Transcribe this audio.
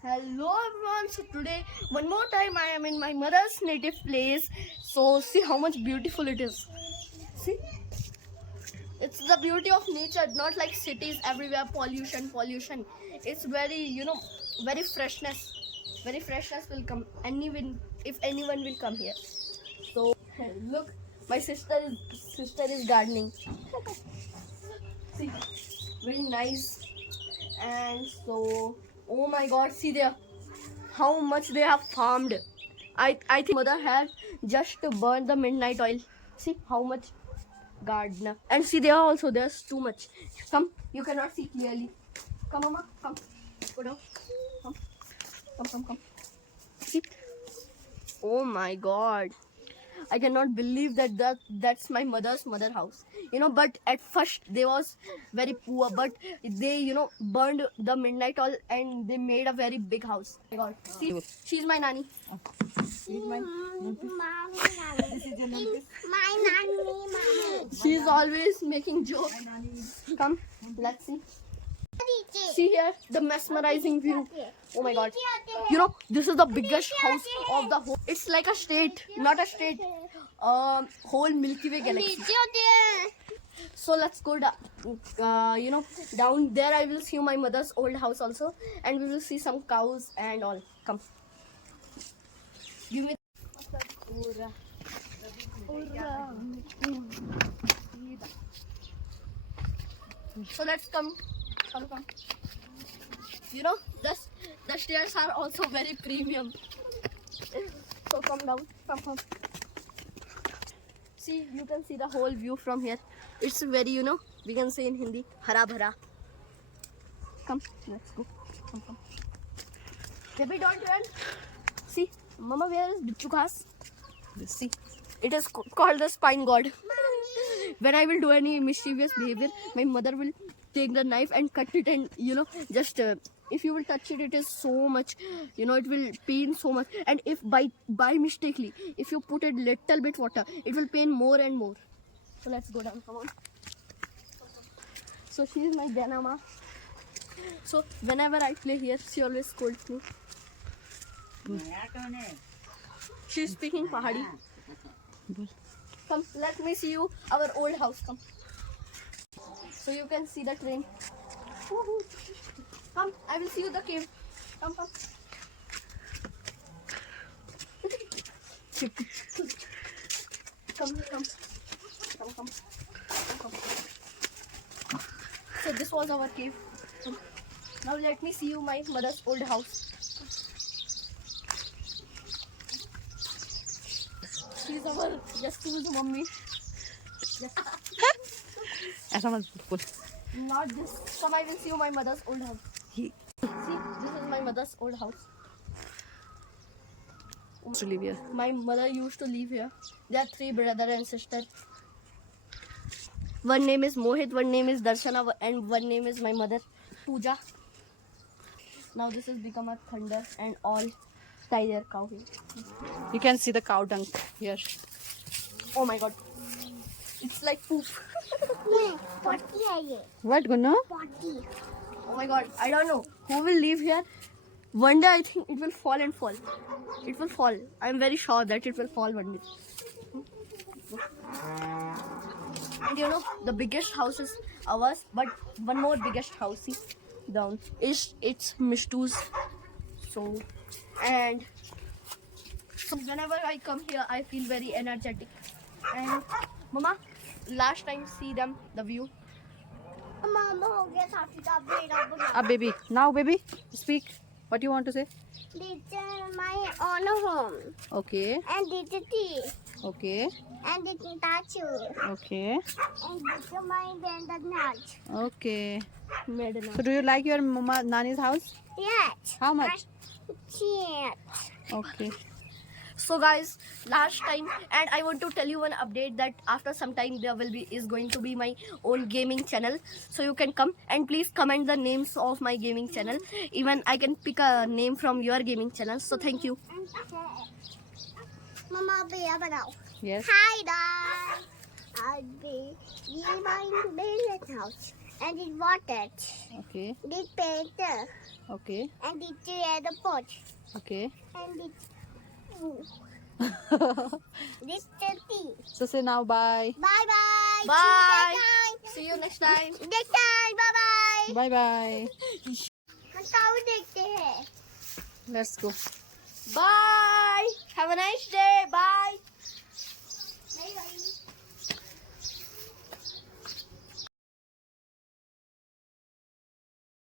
Hello everyone. So today one more time I am in my mother's native place. So see how much beautiful it is. See, it's the beauty of nature, not like cities everywhere pollution. It's very very freshness. Very freshness will come anyone if anyone will come here. So look, my sister is gardening. See, very nice. And so oh my god, see there how much they have farmed. I think mother has just burned the midnight oil. See how much gardener. And see there also there's too much. Come, you cannot see clearly. Come mama, come. Go down. Come. See. Oh my god. I cannot believe that's my mother's mother house. But at first they was very poor, but they burned the midnight oil and they made a very big house. Oh my god. See, she's my nanny. She's my nanny. She's always making jokes. Come, let's see. See here the mesmerizing view. Oh my god. This is the biggest house of the whole. It's like a state, not a state. Whole Milky Way galaxy. So let's go down. Down there I will see my mother's old house also, and we will see some cows and all. Come. Give me. So let's come. The stairs are also very premium. So come down. Come. See, you can see the whole view from here. It's very, we can say in Hindi, hara bhara. Come, let's go. Come. Baby, don't run. See, Mama, where is Bichu Khas? See, it is called the spine god. When I will do any mischievous behavior, my mother will take the knife and cut it, and just if you will touch it, it is so much, it will pain so much. And if by mistakenly, if you put a little bit water, it will pain more and more. So let's go down. Come on. So she is my Ganama. So whenever I play here, she always scolds me. She is speaking Pahadi. Come, let me see you our old house. Come. So you can see the train. Woohoo. Come, I will see you the cave. Come. Come. So this was our cave. Now let me see you my mother's old house. She's our just mummy. Not this. Come, I will see you my mother's old house. See, this is my mother's old house. To live here. My mother used to live here. There are 3 brothers and sisters. One name is Mohit, one name is Darshana, and one name is my mother, Pooja. Now this has become a thunder and all tiger cow here. You can see the cow dung here. Oh my god. It's like poop. What, Gunno? Oh my god. I don't know who will live here. One day I think it will fall. It will fall. I'm very sure that it will fall one day. And the biggest house is ours, but one more biggest house, see, down is it's Mishtu's. So whenever I come here, I feel very energetic. And Mama, last time see them the view. Baby. Now, baby, speak. What do you want to say? This is my own home. Okay. And this is tea. Okay. And this is statue. Okay. And this is my banded nut. Okay. Medina. So, do you like your mama Nani's house? Yes. How much? Yes. Okay. So guys, last time, and I want to tell you one update that after some time there is going to be my own gaming channel. So you can come and please comment the names of my gaming channel. Even I can pick a name from your gaming channel. So thank you. Mama, be able now. Yes. Hi, Dad. I'll be in my banded house. And it watered. Okay. This painter. Okay. and it's the pot. Okay. And it's this the tea. So say now bye. Bye bye. Bye. See you next time. See you next time. Next time. Bye bye. Bye bye. हम देखते हैं. Let's go. Bye. Have a nice day. Bye.